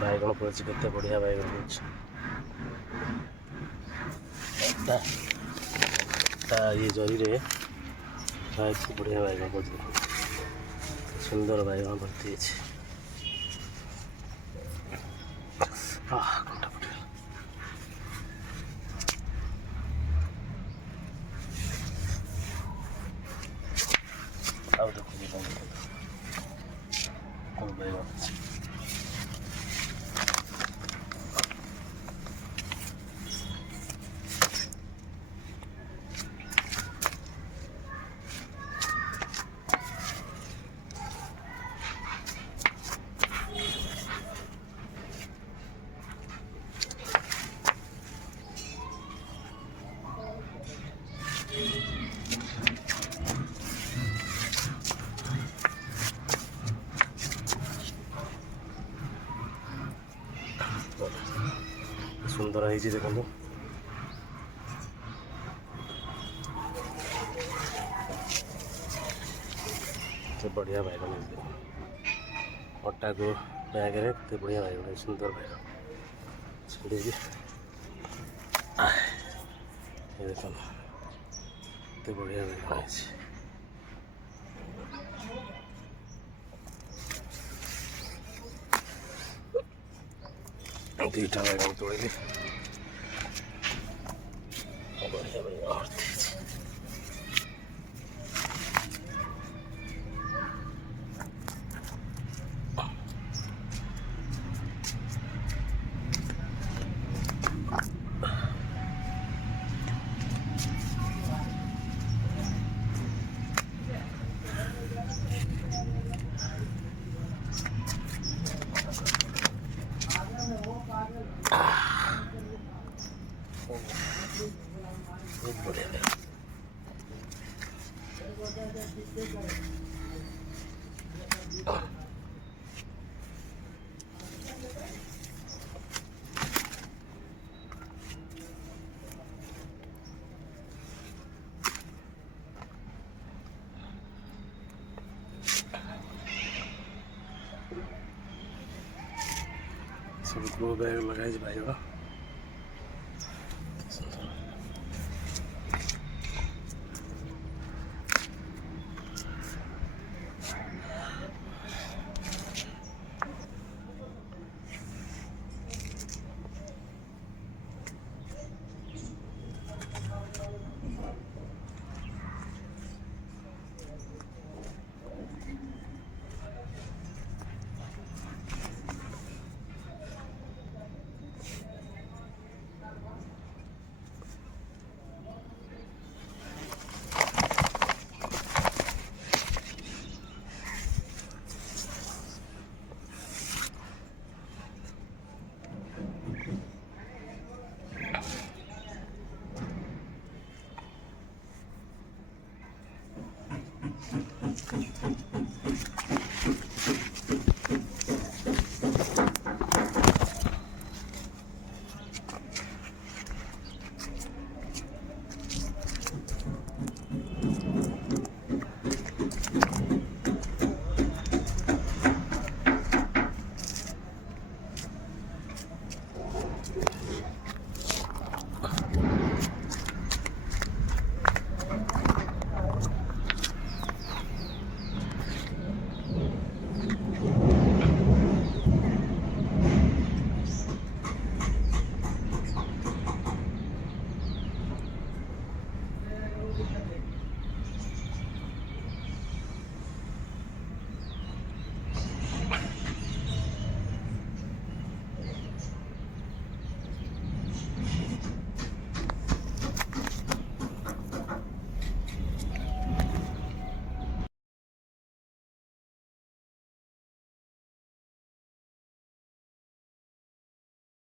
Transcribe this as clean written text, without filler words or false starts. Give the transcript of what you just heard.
ବାଇଗଣ ପଡ଼ିଛି, କେତେ ବଢ଼ିଆ ବାଇଗଣ ପଡ଼ିଛି। ଇଏ ଜରିରେ ବଢ଼ିଆ ବାଇଗଣ ପଡ଼ିଛି, ସୁନ୍ଦର ବାଇଗଣ ଭର୍ତ୍ତି ହେଇଛି। କଣ୍ଟା ପଡ଼ିଗଲା। ଆଉ ଦେଖନ୍ତୁ କ'ଣ ବାଇଗଣ ଅଛି। ସୁନ୍ଦର ହେଇଛି ଦେଖନ୍ତୁ। କେତେ ବଢ଼ିଆ ବାଇଗଣ ହେଇଛି, ଅଟାକୁ ବ୍ୟାଗରେ କେତେ ବଢ଼ିଆ ବାଇଗଣ, ସୁନ୍ଦର ବାଇଗଣ ଛିଣ୍ଡେଇକି ଦେଖନ୍ତୁ କେତେ ବଢ଼ିଆ ବାଇଗଣ ହେଇଛି। ଦୁଇଟା ବାଇଗଣ ତୋଳିଲି, ବଢ଼ିଆ ବାଇଗଣ ଭର୍ତ୍ତି ହେଇଛି। ବହୁତ ବଢ଼ିଆ ଲାଗେ। ସବୁ ଗ୍ରୋ ବ୍ୟାଗ୍ ଲଗାହେଇଛି ବାଇଗଣ।